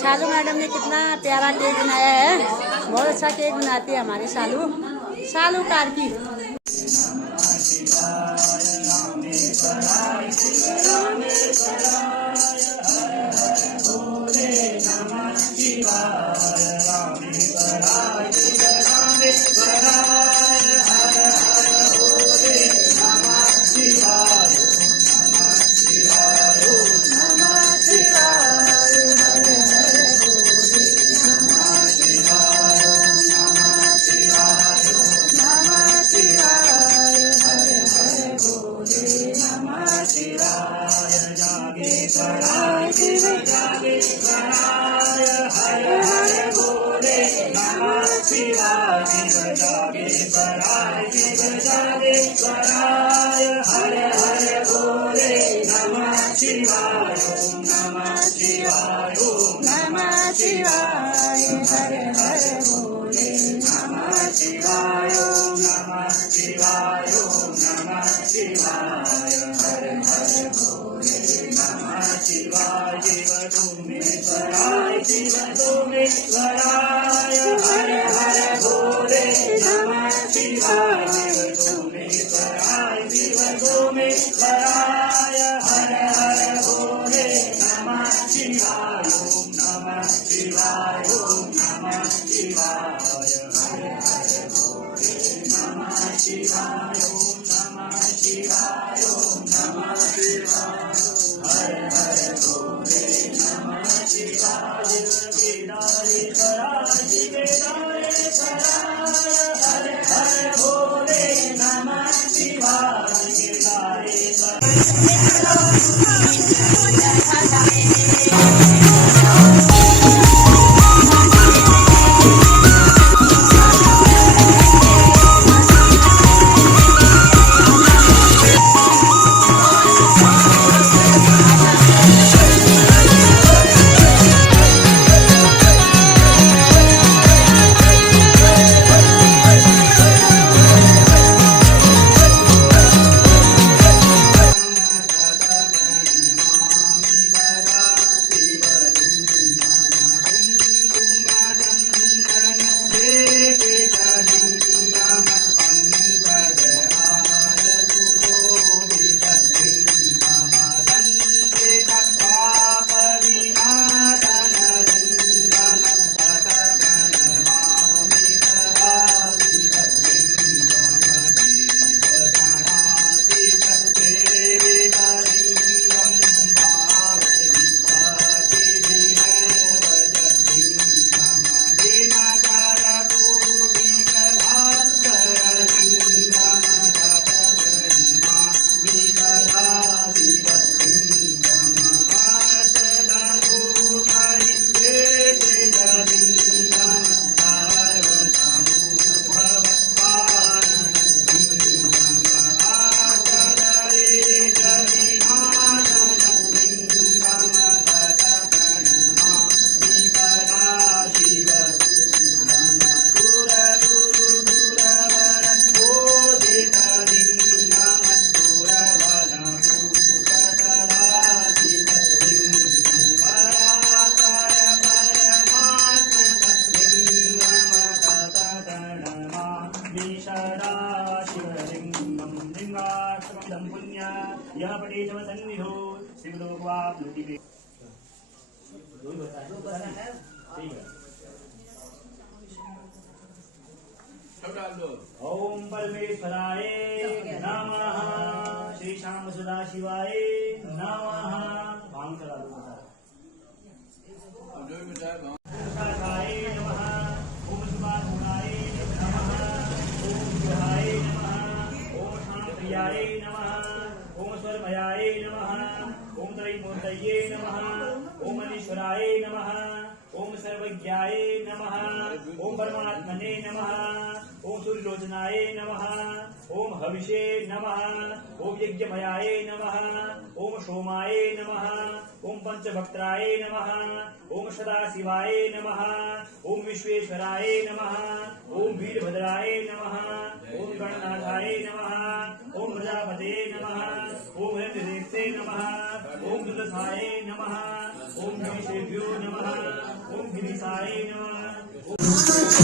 शालू मैडम ने कितना प्यारा केक बनाया है। बहुत अच्छा केक बनाती है हमारी शालू कार की। ओम परमेश्वराय नमः। श्री श्याम सदा शिवाय नमः। भांग चला दो शाखाय नमः। ओम सुभाषुराय नमः। ओम विहाय नमः। ओम शांतिप्रियाय नमः। ओम स्वरमयाय नमः। ओम त्रैमूर्तये नमः। ओम मनीश्वराय नमः। ओम सर्वज्ञाय नमः। ओम परमात्मने नमः। ओम सूर्यलोचनाय नमः। ओम हविषे नमः। ओम यज्ञमयाय नमः ओम सोमाय नमः ओम पंचभक्त्राय नमः ओम सदाशिवाय नमः ओम विश्वेश्वराय नमः ओम वीरभद्राय नमः ओम गणनाथाय नमः ओम प्रजापते नमः ओम हरिदेवते नमः ओम दुर्दशाय नमः ओम गिरीशेभ्यो नमः ओम गिरीशाय नमः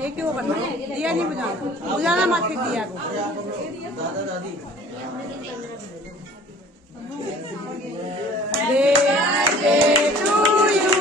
ये क्यों करना है? दिया नहीं बुझाना, बुझाना मत फिर दिया को। दादा दादी Birthday to you.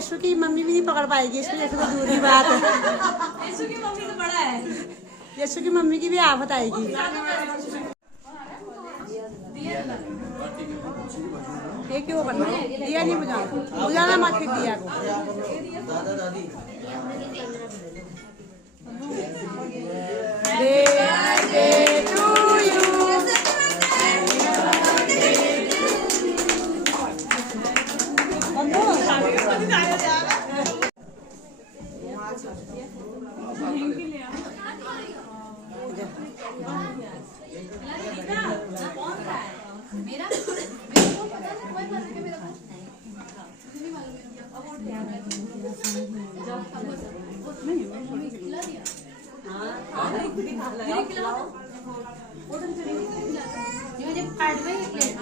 यशु की मम्मी भी नहीं पकड़ पाएगी इसमें, यशु तो दूर की बात है। यशु की मम्मी तो बड़ा है। यशु की मम्मी की भी आफत आएगी। ये क्यों करना है? दिया नहीं बुझाना, बुझाना मत फिर दिया को। दादा दादी Birthday to you. मेरा मेरे को पता है, कोई पता है मेरा को नहीं मालूम है। अब वो खिला दिया। हाँ खिला दो। ये मुझे काट में ही प्लेट।